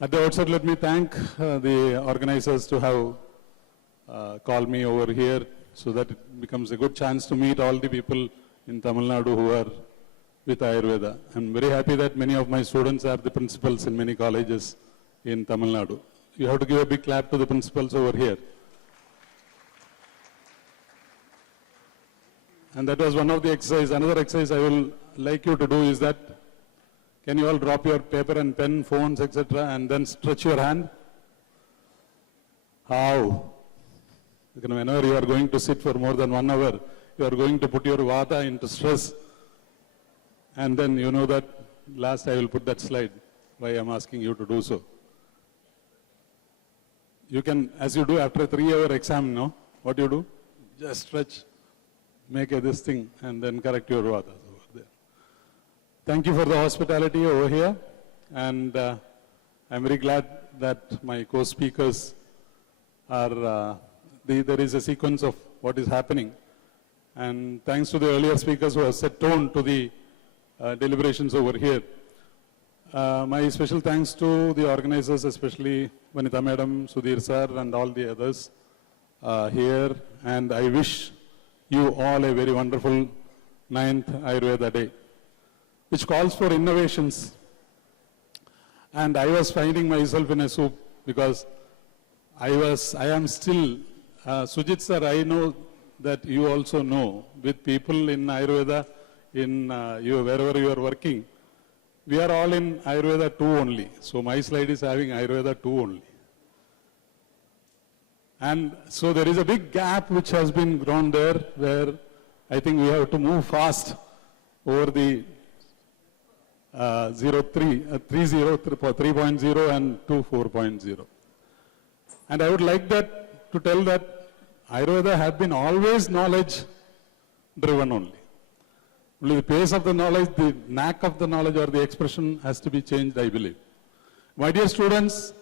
At the outset, let me thank the organizers to have called me over here so that it becomes a good chance to meet all the people in Tamil Nadu who are with Ayurveda. I'm very happy that many of my students are the principals in many colleges in Tamil Nadu. You have to give a big clap to the principals over here. And that was one of the exercises. Another exercise I will like you to do is that, can you all drop your paper and pen, phones, etc., and then stretch your hand? How? Whenever you are going to sit for more than 1 hour, you are going to put your vata into stress. And then you know that, last I will put that slide, why I am asking you to do so. You can, as you do after a 3-hour exam, no? What do you do? Just stretch, make this thing, and then correct your vata over there. Thank you for the hospitality over here. And I'm very glad that my co-speakers are, there is a sequence of what is happening. And thanks to the earlier speakers who have set tone to the deliberations over here. My special thanks to the organizers, especially Vanitha Madam, Sudhir Sir, and all the others here. And I wish you all a very wonderful 9th Ayurveda Day, which calls for innovations. And I was finding myself in a soup because I am still, Sujit Sir, I know that you also know, with people in Ayurveda, in wherever you are working, we are all in Ayurveda 2 only. So my slide is having Ayurveda 2 only. And so there is a big gap which has been grown there, where I think we have to move fast over the 3.0 and 4.0. And I would like that to tell that Ayurveda have been always knowledge driven only. Only the pace of the knowledge, the knack of the knowledge or the expression has to be changed, I believe. My dear students,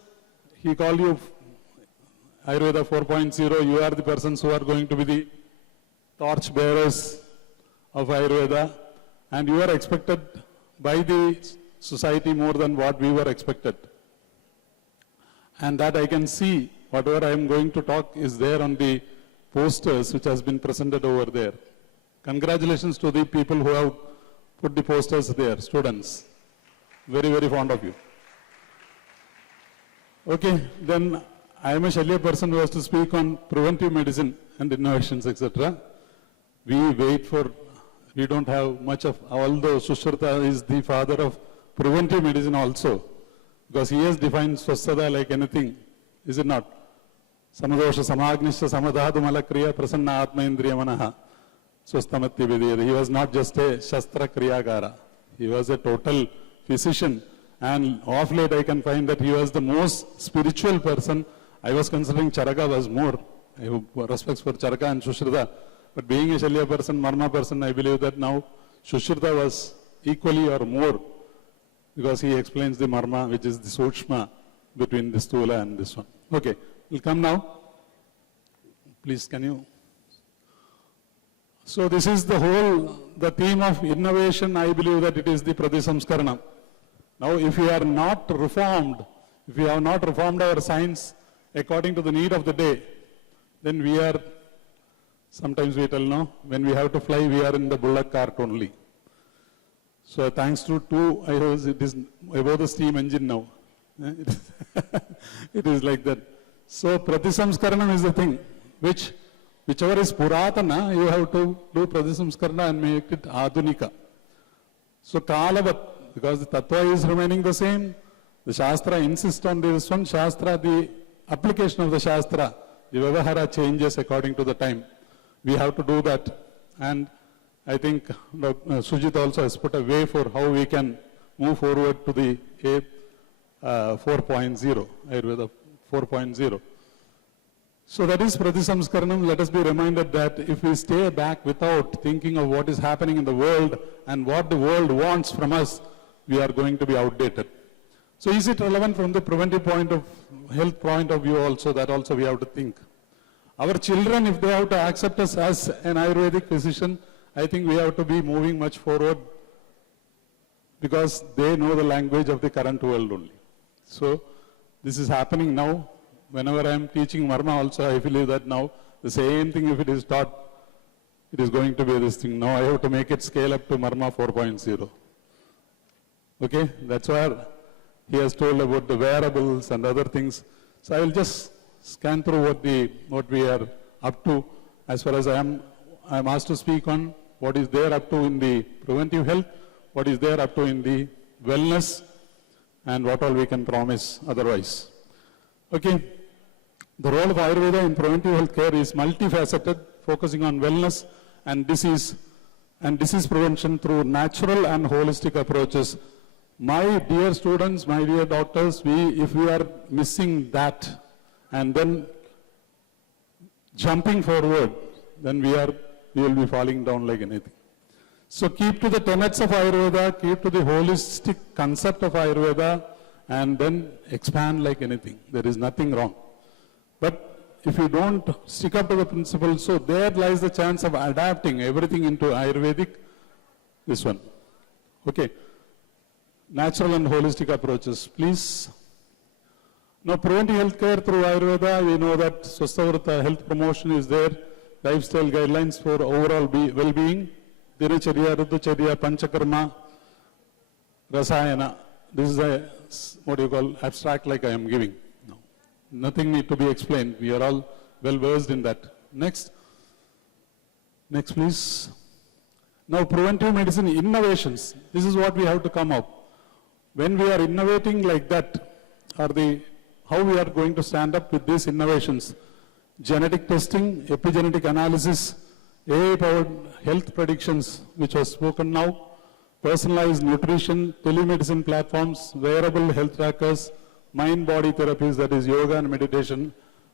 he called you Ayurveda 4.0. You are the persons who are going to be the torch bearers of Ayurveda, and you are expected by the society more than what we were expected. And that I can see, whatever I am going to talk is there on the posters which has been presented over there. Congratulations to the people who have put the posters there, students. Very, very fond of you. Okay, then I am a Shalya person who has to speak on preventive medicine and innovations, etc. We don't have much of, although Sushruta is the father of preventive medicine also, because he has defined swasthada like anything, is it not? Samadosha samagnisha samadhadu malakriya prasanna atma indriya manaha swasthamatya vidiyada. He was not just a shastra kriyagara. He was a total physician. And of late I can find that he was the most spiritual person. I was considering Charaka was more. I have respects for Charaka and Sushruta. But being a Shalya person, Marma person, I believe that now Sushruta was equally or more, because he explains the Marma, which is the Sukshma between the Stula and this one. Okay, we'll come now. Please, can you? So this is the theme of innovation. I believe that it is the Pratisamskaranam. Now, if we are not reformed, if we have not reformed our science according to the need of the day, then we are, sometimes we tell no, when we have to fly, we are in the bullock cart only. So thanks to it is above the steam engine now. It is like that. So Pratisamskaranam is the thing, whichever is Puratana, you have to do Pratisamskarana and make it Adunika. So Kalavat, because the Tattva is remaining the same, the Shastra insists on this one. Shastra, the application of the Shastra, the Vyavahara changes according to the time. We have to do that. And I think Sujit also has put a way for how we can move forward to the 4.0, Ayurveda 4.0. So that is Pratisamskaranam. Let us be reminded that if we stay back without thinking of what is happening in the world and what the world wants from us, we are going to be outdated. So is it relevant from the preventive health point of view also? That also we have to think. Our children, if they have to accept us as an Ayurvedic physician, I think we have to be moving much forward, because they know the language of the current world only. So This is happening now. Whenever I am teaching Marma also, I believe that now the same thing, if it is taught, it is going to be this thing. Now I have to make it scale up to Marma 4.0. Okay, that's where he has told about the wearables and other things. So I will just scan through what we are up to. As far as I am asked to speak on what is there up to in the preventive health, what is there up to in the wellness, and what all we can promise otherwise. Okay, the role of Ayurveda in preventive health care is multifaceted, focusing on wellness and disease prevention through natural and holistic approaches. My dear students, my dear doctors, if we are missing that and then jumping forward, then we will be falling down like anything. So keep to the tenets of Ayurveda, keep to the holistic concept of Ayurveda, and then expand like anything. There is nothing wrong. But if you don't stick up to the principles, so there lies the chance of adapting everything into Ayurvedic, this one. Okay. Natural and holistic approaches, please. Now, preventive health care through Ayurveda, we know that Swasthavrata health promotion is there, lifestyle guidelines for overall well-being, Dinacharya, Rutucharya, Panchakarma, Rasayana. This is what you call abstract like I am giving. No. Nothing need to be explained. We are all well versed in that. Next. Next, please. Now, preventive medicine innovations. This is what we have to come up. When we are innovating like that, how we are going to stand up with these innovations? Genetic testing, epigenetic analysis, AI-powered health predictions, which was spoken now, personalized nutrition, telemedicine platforms, wearable health trackers, mind-body therapies, that is yoga and meditation.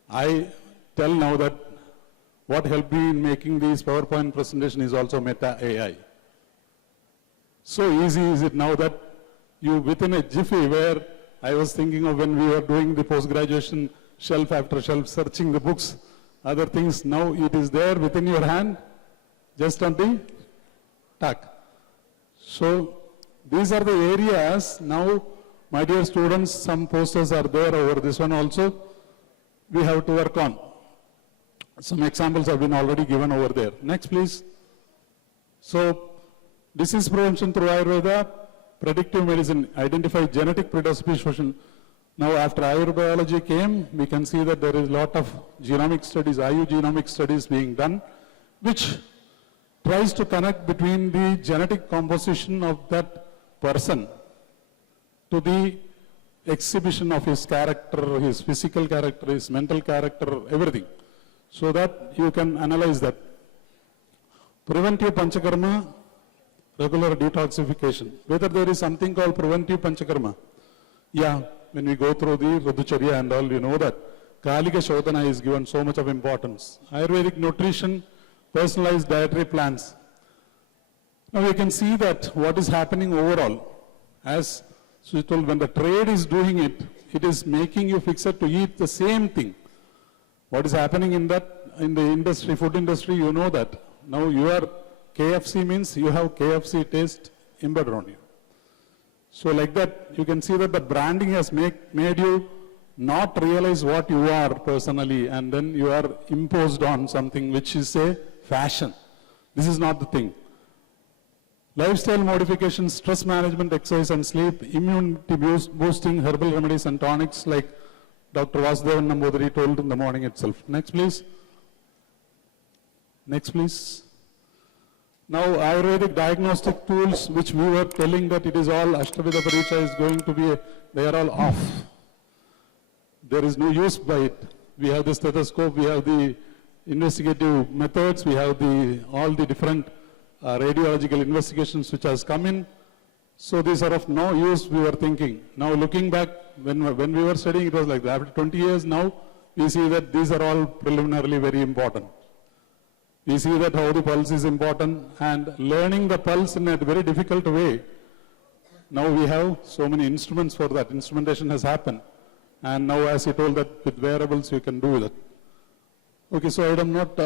I tell now that what helped me in making these PowerPoint presentation is also Meta AI. So easy is it now that you within a jiffy, where I was thinking of when we were doing the post-graduation shelf after shelf, searching the books, other things, now it is there within your hand, just on the tack. So these are the areas. Now, my dear students, some posters are there over this one also. We have to work on. Some examples have been already given over there. Next, please. So, disease prevention through Ayurveda, predictive medicine, identify genetic predisposition. Now, after Ayurveda came, we can see that there is a lot of genomic studies, genomic studies being done, which tries to connect between the genetic composition of that person to the exhibition of his character, his physical character, his mental character, everything, so that you can analyze that. Preventive Panchakarma, regular detoxification. Whether there is something called preventive Panchakarma. Yeah, when we go through the Rutucharya and all, you know that Kalika Shodhana is given so much of importance. Ayurvedic nutrition, personalized dietary plans. Now we can see that what is happening overall. As she told, when the trade is doing it, it is making you fixed to eat the same thing. What is happening in the industry, food industry, you know that. Now you are, KFC means you have KFC taste embedded on you. So like that, you can see that the branding has made you not realize what you are personally, and then you are imposed on something which is a fashion. This is not the thing. Lifestyle modifications, stress management, exercise and sleep, immunity boosting, herbal remedies and tonics like Dr. Vasudevan Nambudiri told in the morning itself. Next, please. Next, please. Now, Ayurvedic diagnostic tools, which we were telling that it is all Ashtavidha Paricha is going to be, they are all off. There is no use by it. We have the stethoscope, we have the investigative methods, we have all the different radiological investigations which has come in. So these are of no use, we were thinking. Now looking back, when we were studying, it was like that. After 20 years now, we see that these are all preliminarily very important. We see that how the pulse is important, and learning the pulse in a very difficult way. Now we have so many instruments for that. Instrumentation has happened. And now, as he told, that with wearables you can do that. Okay, so I am not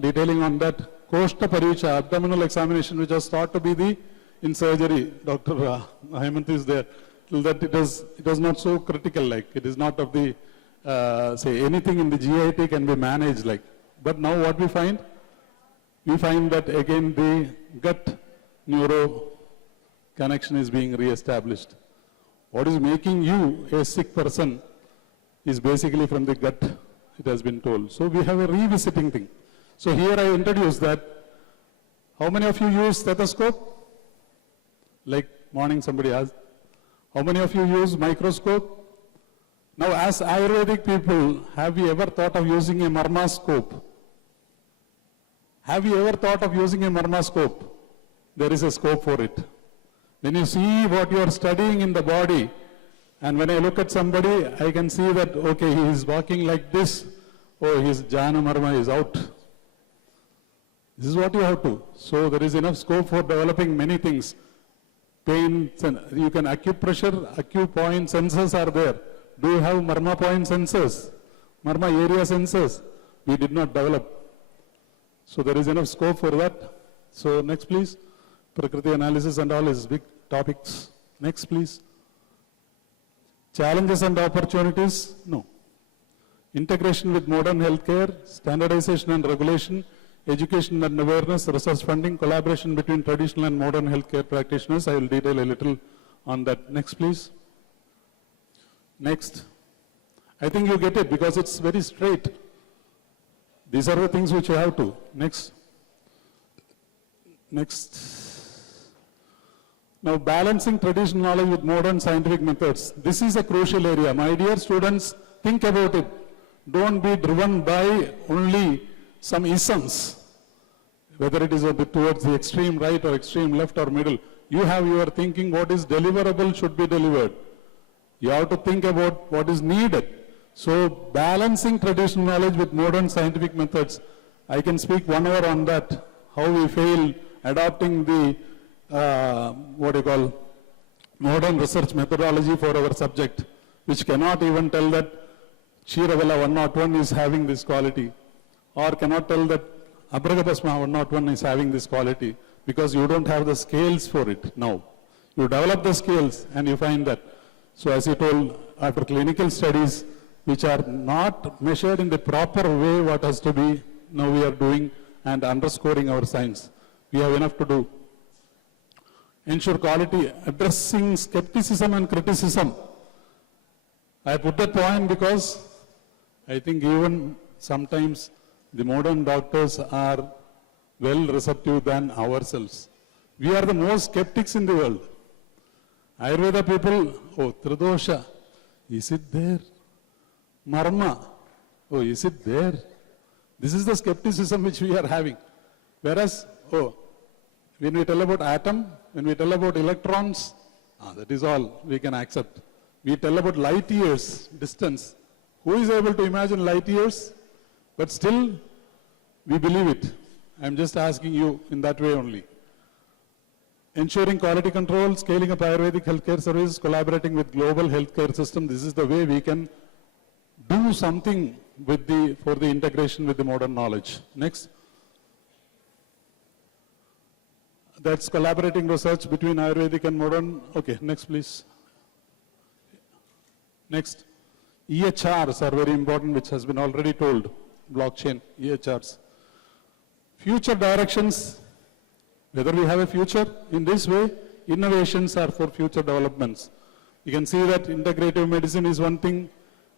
detailing on that. Koshta Paricha, abdominal examination, which was thought to be in surgery. Dr. Hemant is there. till that it was not so critical, like it is not of the, say anything in the GIT can be managed like. But now what we find? We find that again the gut neuro connection is being re-established. What is making you a sick person is basically from the gut, it has been told. So we have a revisiting thing. So here I introduce that. How many of you use stethoscope? Like morning somebody asked. How many of you use microscope? Now as Ayurvedic people, have you ever thought of using a marmascope? Have you ever thought of using a marmascope? There is a scope for it. When you see what you are studying in the body, and when I look at somebody, I can see that, okay, he is walking like this. Oh, his jhana marma is out. This is what you have to. So there is enough scope for developing many things. Pain, you can acupressure, acupoint sensors are there. Do you have marma point sensors? Marma area sensors? We did not develop. So there is enough scope for that. So next please. Prakriti analysis and all is big topics. Next please. Challenges and opportunities? No. Integration with modern healthcare, standardization and regulation, education and awareness, research funding, collaboration between traditional and modern healthcare practitioners. I will detail a little on that. Next please. Next. I think you get it because it's very straight. These are the things which you have to. Next. Next. Now, balancing traditional knowledge with modern scientific methods. This is a crucial area. My dear students, think about it. Don't be driven by only some isms, whether it is a bit towards the extreme right or extreme left or middle. You have your thinking, what is deliverable should be delivered. You have to think about what is needed. So, balancing traditional knowledge with modern scientific methods. I can speak 1 hour on that, how we fail adopting the modern research methodology for our subject, which cannot even tell that Kshiravela 101 is having this quality, or cannot tell that Abragapasma 101 is having this quality, because you don't have the scales for it now. You develop the scales and you find that. So as you told, after clinical studies, which are not measured in the proper way what has to be, now we are doing and underscoring our science. We have enough to do. Ensure quality, addressing skepticism and criticism. I put that point because I think even sometimes the modern doctors are well receptive than ourselves. We are the most skeptics in the world. Ayurveda people, oh, Tridosha, is it there? Marma, oh, is it there? This is the skepticism which we are having. Whereas, oh, when we tell about atom, when we tell about electrons, that is all we can accept. We tell about light years distance. Who is able to imagine light years? But still, we believe it. I'm just asking you in that way only. Ensuring quality control, scaling up Ayurvedic healthcare services, collaborating with global healthcare system. This is the way we can do something with for the integration with the modern knowledge. Next. That's collaborating research between Ayurvedic and modern. Okay, next please. Next. EHRs are very important, which has been already told. Blockchain, EHRs. Future directions, whether we have a future in this way, innovations are for future developments. You can see that integrative medicine is one thing.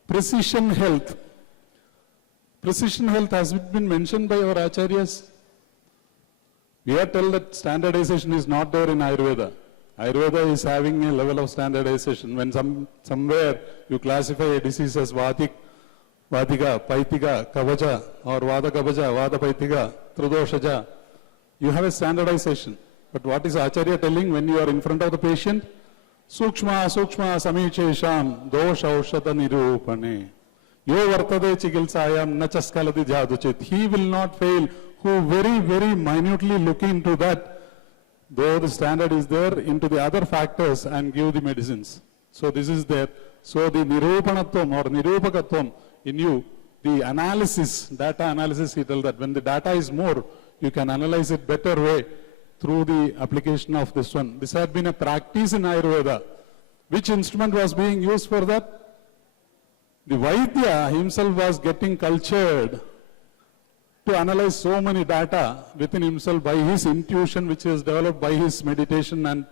Precision health. Precision health has been mentioned by our acharyas. We are told that standardization is not there in Ayurveda. Ayurveda is having a level of standardization. When somewhere you classify a disease as Vatika, Paitika, Kavaja, or Vada Kavaja, Vada Paitika, Tridoshaja, you have a standardization. But what is Acharya telling when you are in front of the patient? Sukshma, Sukshma, Samichesham, Dosha, Aushata, Nirupane. Yo Vartade Chigilsayam, Nachaskaladi Jaduchit. He will not fail who very, very minutely look into that, though the standard is there, into the other factors and give the medicines. So this is there. So the Nirupanatvam or Nirupakatvam in you, the analysis, data analysis, he tells that when the data is more, you can analyze it better way through the application of this one. This had been a practice in Ayurveda. Which instrument was being used for that? The Vaidya himself was getting cultured to analyze so many data within himself by his intuition, which is developed by his meditation and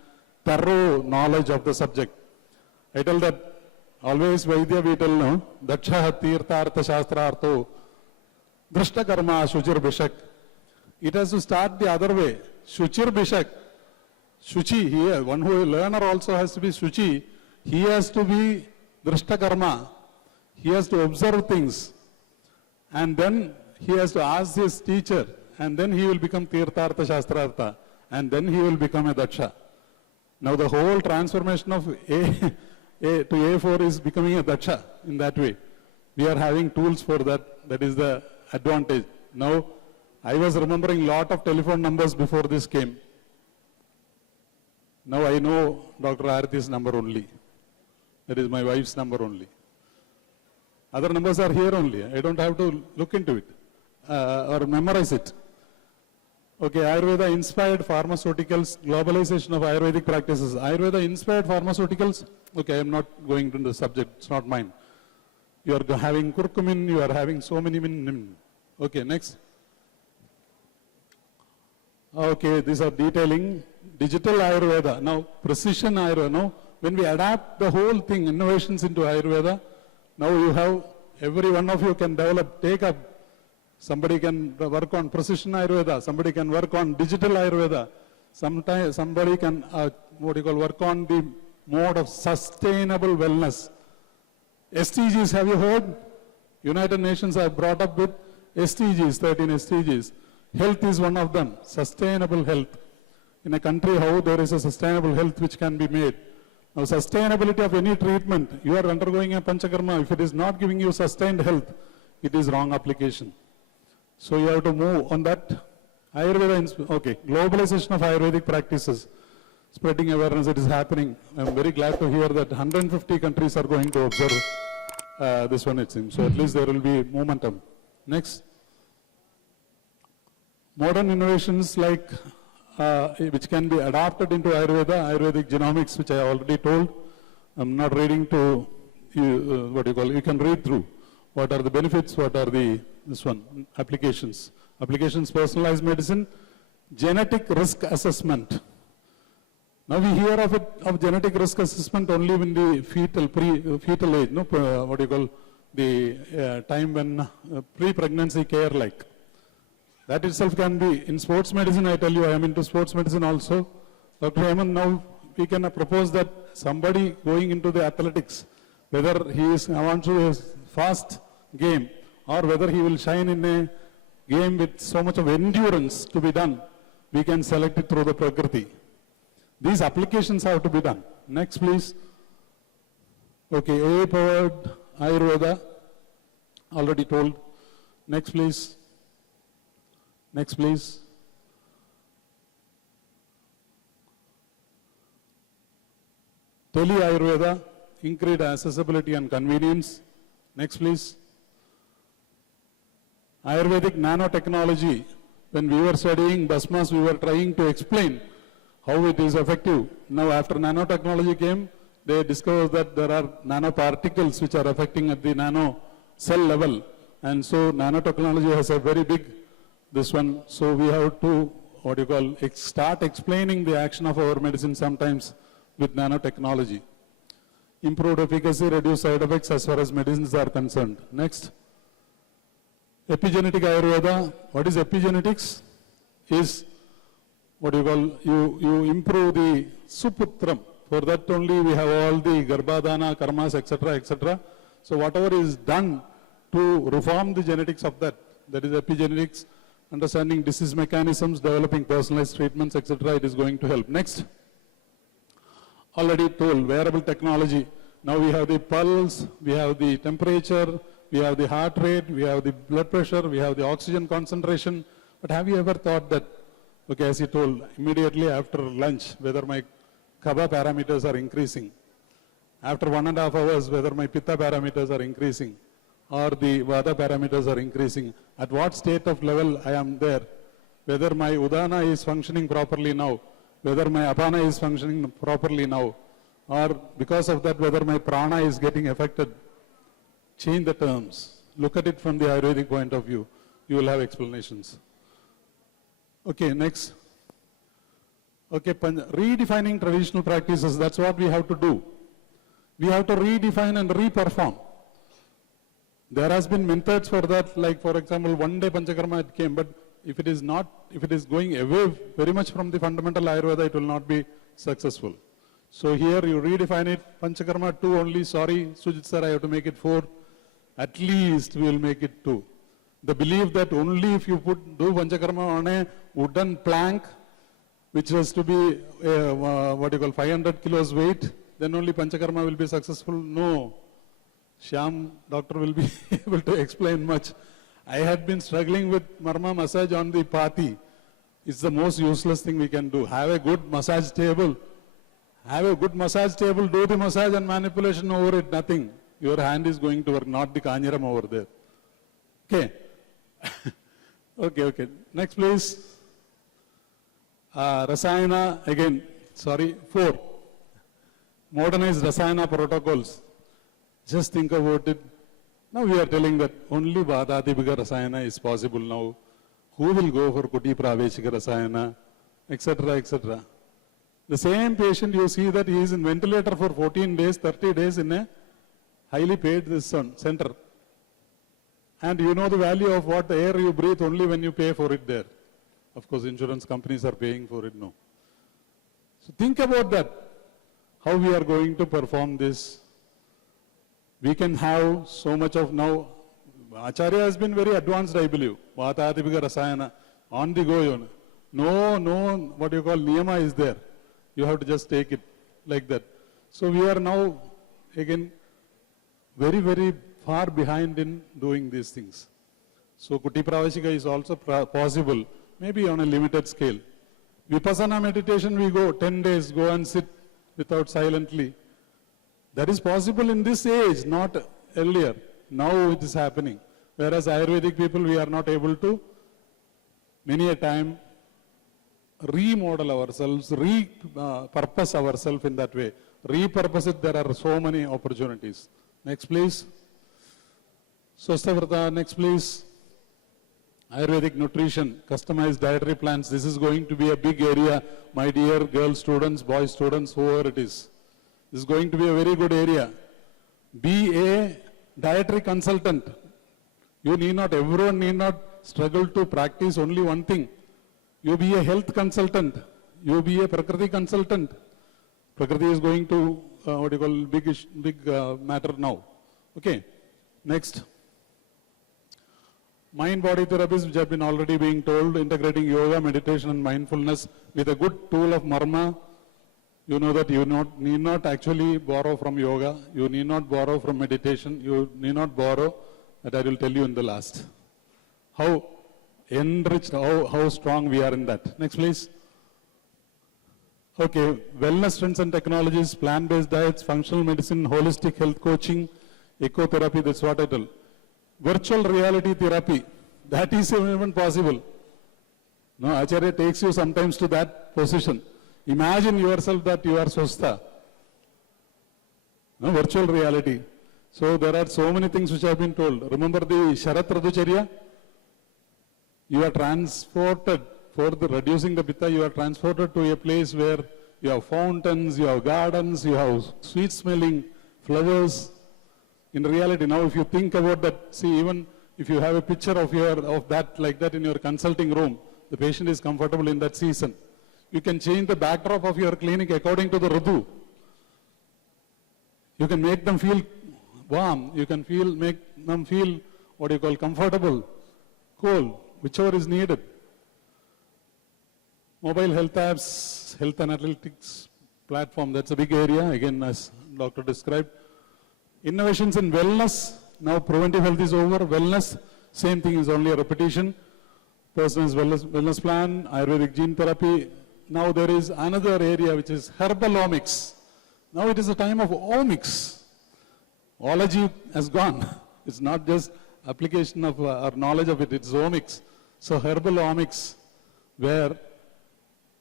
thorough knowledge of the subject. I tell that always Vaidya we tell no, Daksha Tirthartha Shastrartho, Drishta Karma Shuchir Bishak. It has to start the other way. Shuchir Bishak. Shuchi here, one who learner also has to be Shuchi. He has to be Drishta Karma. He has to observe things. And then he has to ask his teacher. And then he will become Tirthartha Shastrartha. And then he will become a Daksha. Now the whole transformation of A to A4 is becoming a Daksha in that way. We are having tools for that. That is the advantage. Now, I was remembering lot of telephone numbers before this came. Now I know Dr. Arati's number only. That is my wife's number only. Other numbers are here only. I don't have to look into it or memorize it. Okay, Ayurveda inspired pharmaceuticals, globalization of Ayurvedic practices. Ayurveda inspired pharmaceuticals. Okay, I am not going into the subject. It's not mine. You are having curcumin. You are having so many. Okay, next. Okay, these are detailing digital Ayurveda. Now, precision Ayurveda. Now, when we adapt the whole thing, innovations into Ayurveda, now you have, every one of you can develop, take up. Somebody can work on precision Ayurveda. Somebody can work on digital Ayurveda. Sometimes somebody can, work on the mode of sustainable wellness. SDGs, have you heard? United Nations have brought up with SDGs, 13 SDGs. Health is one of them, sustainable health. In a country, how there is a sustainable health which can be made. Now, sustainability of any treatment, you are undergoing a panchakarma. If it is not giving you sustained health, it is wrong application. So you have to move on that. Ayurveda, okay, globalization of Ayurvedic practices, spreading awareness, it is happening. I'm very glad to hear that 150 countries are going to observe this one, it seems. So at least there will be momentum. Next. Modern innovations like which can be adapted into Ayurveda, Ayurvedic genomics, which I already told. I'm not reading to you, you can read through. What are the benefits, what are the, applications. Applications, personalized medicine, genetic risk assessment. Now we hear of it, of genetic risk assessment only in the fetal age, the time when pre-pregnancy care like. That itself can be, in sports medicine, I tell you, I am into sports medicine also. Dr. Hemant, now we can propose that somebody going into the athletics, whether he wants to a fast game or whether he will shine in a game with so much of endurance to be done, we can select it through the Prakriti. These applications have to be done. Next, please. Okay, AI-powered Ayurveda, already told. Next, please. Next, please. Tele-Ayurveda, increased accessibility and convenience. Next, please. Ayurvedic nanotechnology. When we were studying Basmas, we were trying to explain how it is effective. Now, after nanotechnology came, they discovered that there are nanoparticles which are affecting at the nano cell level. And so, nanotechnology has a very big this one. So, we have to, start explaining the action of our medicine sometimes with nanotechnology. Improved efficacy, reduced side effects as far as medicines are concerned. Next. Epigenetic Ayurveda. What is epigenetics? Is you improve the suputram. For that only we have all the garbhadana, karmas, etc., etc. So whatever is done to reform the genetics of that is epigenetics, understanding disease mechanisms, developing personalized treatments, etc. It is going to help. Next. Already told, wearable technology. Now we have the pulse, we have the temperature, we have the heart rate, we have the blood pressure, we have the oxygen concentration. But have you ever thought that, okay, as you told, immediately after lunch, whether my Kapha parameters are increasing, after 1.5 hours, whether my Pitta parameters are increasing, or the Vata parameters are increasing, at what state of level I am there, whether my Udana is functioning properly now, whether my Apana is functioning properly now, or because of that whether my prana is getting affected. Change the terms. Look at it from the Ayurvedic point of view. You will have explanations. Okay, next. Okay, redefining traditional practices, that's what we have to do. We have to redefine and re-perform. There has been methods for that, like for example, one day Panchakarma it came, but if it is going away very much from the fundamental Ayurveda, it will not be successful. So here you redefine it, Panchakarma 2 only, sorry, Sujit sir, I have to make it 4. At least we will make it 2. The belief that only if you do Panchakarma on a wooden plank, which has to be 500 kilos weight, then only Panchakarma will be successful. No. Shyam, doctor will be able to explain much. I had been struggling with marma massage on the pati. It's the most useless thing we can do. Have a good massage table. Have a good massage table, do the massage and manipulation over it, nothing. Your hand is going to work, not the kanyaram over there. Okay. Okay. Next please. Rasayana, again, 4. Modernized Rasayana protocols. Just think about it. Now we are telling that only Vadadibhiga Rasayana is possible now. Who will go for Kuti Praveshika Rasayana, etc., etc. The same patient, you see that he is in ventilator for 14 days, 30 days in a highly paid center. And you know the value of what air you breathe only when you pay for it there. Of course, insurance companies are paying for it now. So think about that, how we are going to perform this. We can have so much of now, Acharya has been very advanced, I believe. Vatadibhiga Rasayana, on the go. No, what you call niyama is there. You have to just take it like that. So we are now, again, very, very far behind in doing these things. So Kuti Praveshika is also possible, maybe on a limited scale. Vipassana meditation, we go 10 days, go and sit without silently. That is possible in this age, not earlier. Now it is happening. Whereas Ayurvedic people, we are not able to, many a time, remodel ourselves, repurpose ourselves in that way. Repurpose it, there are so many opportunities. Next please. Swasthavrata, next please. Ayurvedic nutrition, customized dietary plans. This is going to be a big area, my dear girl students, boy students, whoever it is. This is going to be a very good area. Be a dietary consultant. Everyone need not struggle to practice only one thing. You be a health consultant. You be a Prakriti consultant. Prakriti is going to, big matter now. Okay, next. Mind-body therapies, which have been already being told, integrating yoga, meditation and mindfulness with a good tool of marma. You know that you need not actually borrow from yoga. You need not borrow from meditation. You need not borrow. That I will tell you in the last. How enriched, how strong we are in that. Next please. Okay, wellness trends and technologies, plant-based diets, functional medicine, holistic health coaching, ecotherapy, that's what I tell. Virtual reality therapy, that is even possible. No, Acharya takes you sometimes to that position. Imagine yourself that you are swastha. No, virtual reality. So there are so many things which have been told. Remember the Sharat Radhucharya? You are transported, for the reducing the pitta, you are transported to a place where you have fountains, you have gardens, you have sweet smelling flowers. In reality, now if you think about that, see, even if you have a picture of that like that in your consulting room, the patient is comfortable in that season. You can change the backdrop of your clinic according to the Ritu. You can make them feel warm. You can make them feel comfortable, cool, whichever is needed. Mobile health apps, health analytics platform, that's a big area, again, as doctor described. Innovations in wellness, now preventive health is over, wellness, same thing is only a repetition. Person's wellness plan, Ayurvedic gene therapy. Now there is another area which is herbalomics. Now it is a time of omics. Ology has gone. It's not just application of our knowledge of it, it's omics. So herbalomics, where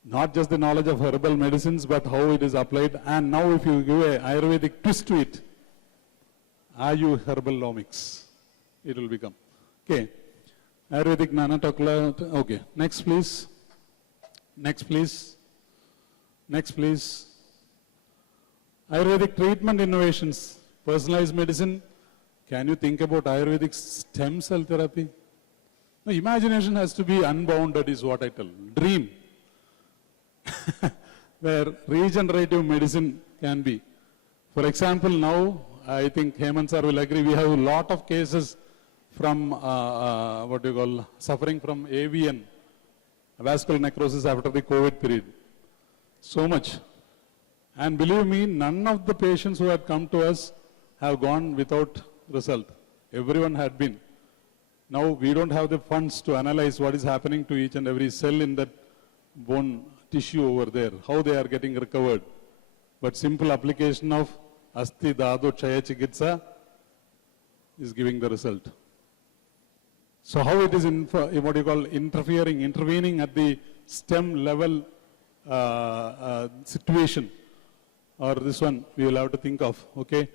not just the knowledge of herbal medicines, but how it is applied. And now if you give a Ayurvedic twist to it, Ayu Herbalomics, it will become. Okay. Ayurvedic nanotokla. Okay. Next, please. Next, please. Next, please. Ayurvedic treatment innovations. Personalized medicine. Can you think about Ayurvedic stem cell therapy? No, imagination has to be unbounded is what I tell. Dream. Where regenerative medicine can be. For example, now, I think Hemant sir will agree, we have a lot of cases from, suffering from AVN, vascular necrosis after the COVID period. So much. And believe me, none of the patients who had come to us have gone without result. Everyone had been. Now we don't have the funds to analyze what is happening to each and every cell in that bone tissue over there, how they are getting recovered. But simple application of Asti Dadu Chaya Chikitsa is giving the result. So how it is intervening at the stem level situation, or this one we will have to think of, okay?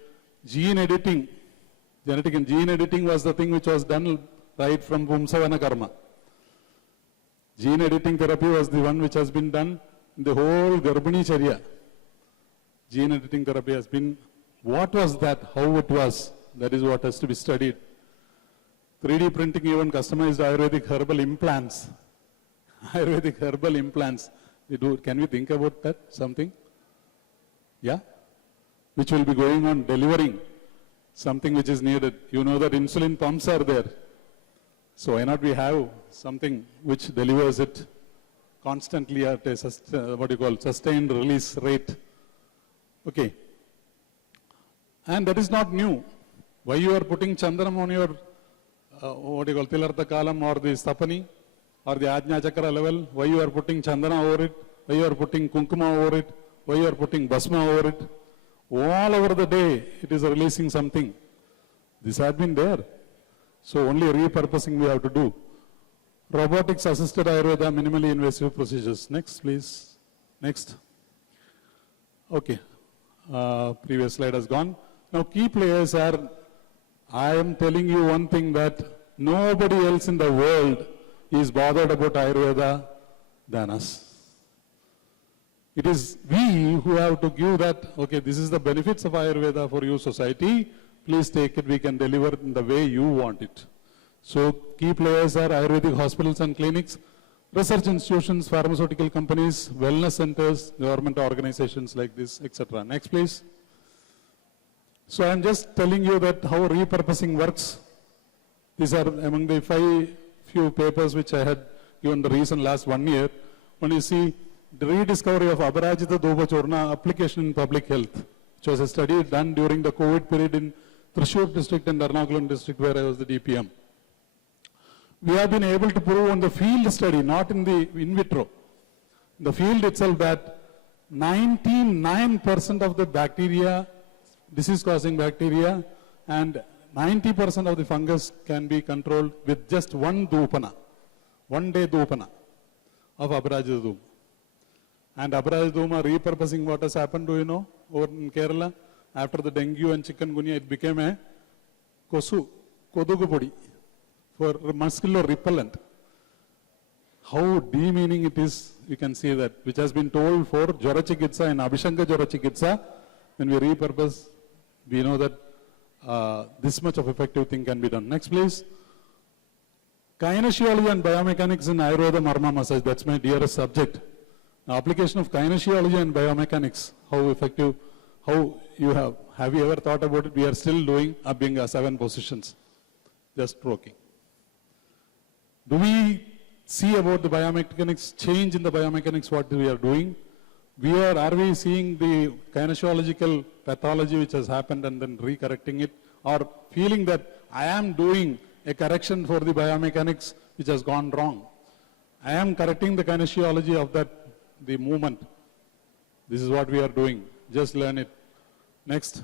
Gene editing, genetic and gene editing was the thing which was done right from Pumsavana Karma. Gene editing therapy was the one which has been done in the whole Garbhani Charya. Gene editing therapy has been, what was that, how it was, that is what has to be studied. 3D printing, even customized Ayurvedic herbal implants. Ayurvedic herbal implants. Can we think about that, something? Yeah? Which will be going on delivering something which is needed. You know that insulin pumps are there. So why not we have something which delivers it constantly at a sustained release rate. Okay. And that is not new. Why you are putting Chandranam on your, Tilartha Kalam or the Stapani or the Ajna Chakra level? Why you are putting Chandana over it? Why you are putting Kunkuma over it? Why you are putting Basma over it? All over the day, it is releasing something. This had been there. So only repurposing we have to do. Robotics assisted Ayurveda, minimally invasive procedures. Next, please. Next. Okay. Previous slide has gone. Now key players are, I am telling you one thing, that nobody else in the world is bothered about Ayurveda than us. It is we who have to give that, okay, this is the benefits of Ayurveda for you society, please take it, we can deliver in the way you want it. So key players are Ayurvedic hospitals and clinics, research institutions, pharmaceutical companies, wellness centers, government organizations like this, etc. Next, please. So I am just telling you that how repurposing works. These are among the few papers which I had given the reason last 1 year. When you see the rediscovery of Abarajita Dubachurna application in public health, which was a study done during the COVID period in Thrissur district and Ernakulam district where I was the DPM. We have been able to prove on the field study, not in the in vitro, the field itself, that 99% of the bacteria, disease-causing bacteria, and 90% of the fungus can be controlled with just one Dupana, 1 day Dupana of Abarajita Duma. And Abarajita Duma repurposing, what has happened, do you know, over in Kerala? After the dengue and chikungunya, it became a kodugu podi, for muscular repellent. How demeaning it is, you can see that, which has been told for Jwara Chikitsa and Abhishanka Jwara Chikitsa. When we repurpose, we know that this much of effective thing can be done. Next, please. Kinesiology and biomechanics in Ayurveda Marma massage, that's my dearest subject. Now, application of kinesiology and biomechanics, how effective, how you have you ever thought about it? We are still doing Abhyanga 7 positions, just stroking. Do we see about the biomechanics, change in the biomechanics, what we are doing? Are we seeing the kinesiological pathology which has happened and then recorrecting it, or feeling that I am doing a correction for the biomechanics which has gone wrong? I am correcting the kinesiology of that, the movement. This is what we are doing. Just learn it. Next.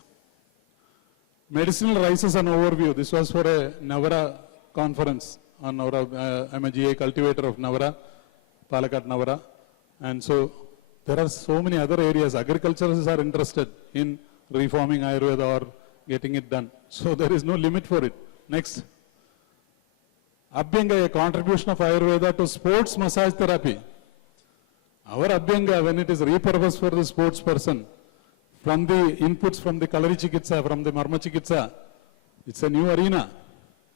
Medicinal rices and overview. This was for a Navara conference on Navara. I'm a GA cultivator of Navara, Palakkad Navara. And so there are so many other areas. Agriculturists are interested in reforming Ayurveda or getting it done. So there is no limit for it. Next. Abhyanga, a contribution of Ayurveda to sports massage therapy. Our Abhyanga, when it is repurposed for the sports person, from the inputs from the Kalari Chikitsa, from the Marma Chikitsa, it's a new arena.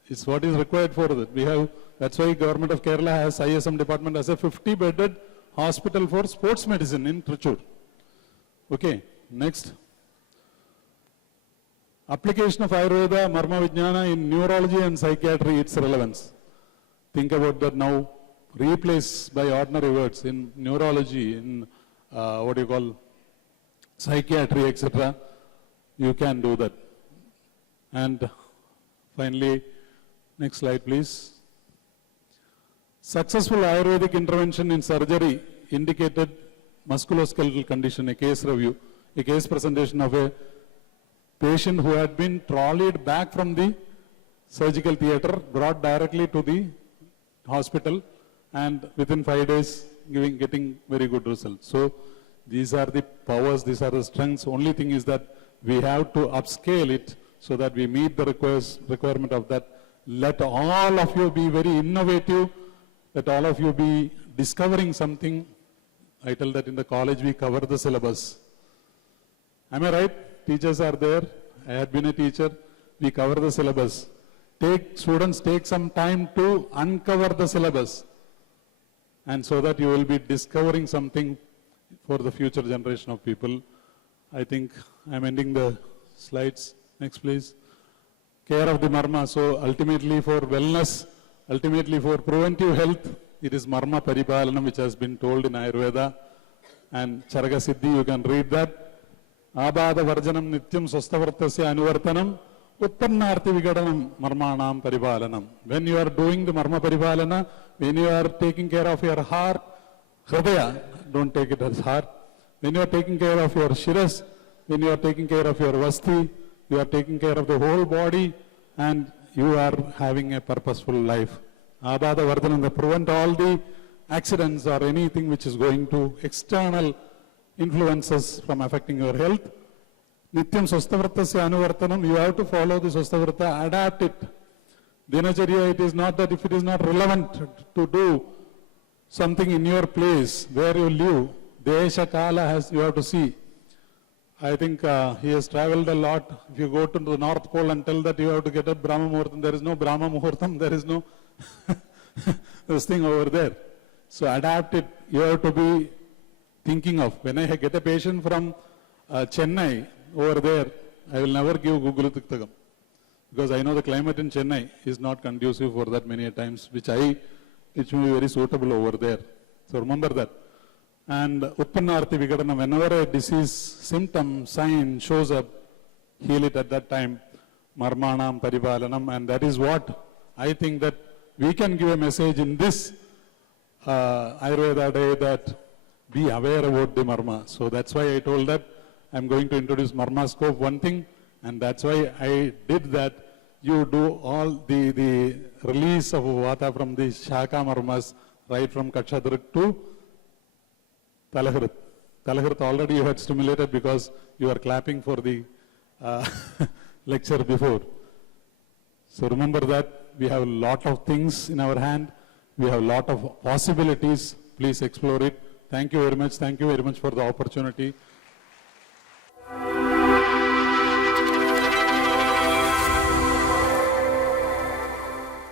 It's what is required for it. We have, that's why Government of Kerala has ISM department as a 50-bedded hospital for sports medicine in Trichy. Okay, next. Application of Ayurveda, Marma Vijnana in neurology and psychiatry, its relevance. Think about that now. Replace by ordinary words in neurology, in psychiatry, etc. You can do that. And finally, next slide, please. Successful Ayurvedic intervention in surgery indicated musculoskeletal condition, a case review, a case presentation of a patient who had been trolleyed back from the surgical theater, brought directly to the hospital, and within 5 days getting very good results. So these are the powers, these are the strengths. Only thing is that we have to upscale it so that we meet the requirement of that. Let all of you be very innovative. Let all of you be discovering something. I tell that in the college we cover the syllabus. Am I right? Teachers are there. I had been a teacher. We cover the syllabus. Students take some time to uncover the syllabus. And so that you will be discovering something for the future generation of people. I think I'm ending the slides. Next, please. Care of the Marma. So ultimately for wellness, ultimately for preventive health, it is Marma Paripalanam, which has been told in Ayurveda. And Charaga Siddhi, you can read that. Abada Varjanam Nityam Swastavartasya Anuvartanam Uttannarthi Vigadanam Marmanam Paripalanam. When you are doing the Marma Paripalana, when you are taking care of your heart, Hridaya, don't take it as heart. When you are taking care of your Shiras, when you are taking care of your Vasti, you are taking care of the whole body, and you are having a purposeful life. Abada Vardhanam, prevent all the accidents or anything which is going to external influences from affecting your health. Nityam Swastavartasya Anuvartanam, you have to follow the Swastavarta, adapt it. Dinacharya, it is not that if it is not relevant to do something in your place where you live, Desha Kala you have to see. I think he has traveled a lot. If you go to the North Pole and tell that you have to get a Brahma Muhurtam, there is no Brahma Muhurtam, there is no this thing over there. So adapt it. You have to be thinking of. When I get a patient from Chennai over there, I will never give Gugulu Tiktagam. Because I know the climate in Chennai is not conducive for that many times, which may be very suitable over there. So remember that. And Utpannarthi Vigadanam, whenever a disease, symptom, sign shows up, heal it at that time. Marmanam Paripalanam, and that is what I think that we can give a message in this Ayurveda day, that be aware about the Marma. So that's why I told that I'm going to introduce Marma scope, one thing, and that's why I did that. You do all the release of Vata from the Shaka Marmas, right from Kachadrik to Talahrit. Talahrit already you had stimulated because you are clapping for the lecture before. So remember that we have a lot of things in our hand. We have a lot of possibilities. Please explore it. Thank you very much. Thank you very much for the opportunity.